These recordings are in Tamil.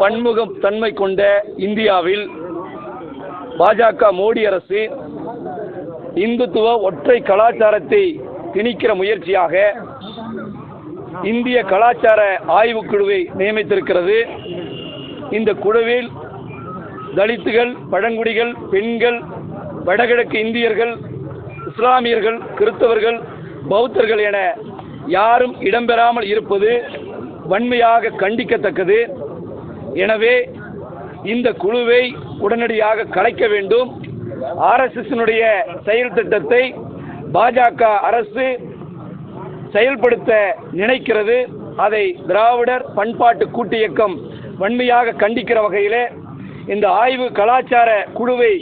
பன்முகம் தன்மை கொண்ட இந்தியாவில் பாஜக மோடி அரசு இந்துத்துவ ஒற்றை கலாச்சாரத்தை திணிக்கிற முயற்சியாக இந்திய கலாச்சார ஆய்வுக்குழுவை நியமித்திருக்கிறது. இந்த குழுவில் தலித்துகள், பழங்குடிகள், பெண்கள், வடகிழக்கு இந்தியர்கள், இஸ்லாமியர்கள், கிறிஸ்தவர்கள், பௌத்தர்கள் என யாரும் இடம்பெறாமல் இருப்பது வன்மையாக கண்டிக்கத்தக்கது. எனவே இந்த குழுவை உடனடியாக கலைக்க வேண்டும். RSSனுடைய செயல் திட்டத்தை பாஜக அரசு செயல்படுத்த நினைக்கிறது. அதை திராவிடர் பண்பாட்டு கூட்டு இயக்கம் வன்மையாக கண்டிக்கிற வகையிலே இந்த ஆய்வு கலாச்சார குழுவை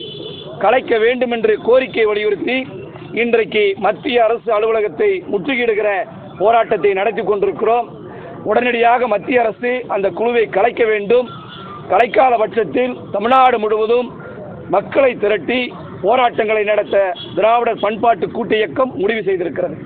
கலைக்க வேண்டும் என்று கோரிக்கை வலியுறுத்தி இன்றைக்கு மத்திய அரசு அலுவலகத்தை முற்றுகையிடுகிற போராட்டத்தை நடத்தி கொண்டிருக்கிறோம். உடனடியாக மத்திய அரசு அந்த குழுவை கலைக்க வேண்டும். கலைக்காத பட்சத்தில் தமிழ்நாடு முழுவதும் மக்களை திரட்டி போராட்டங்களை நடத்த திராவிடர் பண்பாட்டு கூட்டு இயக்கம் முடிவு செய்திருக்கிறது.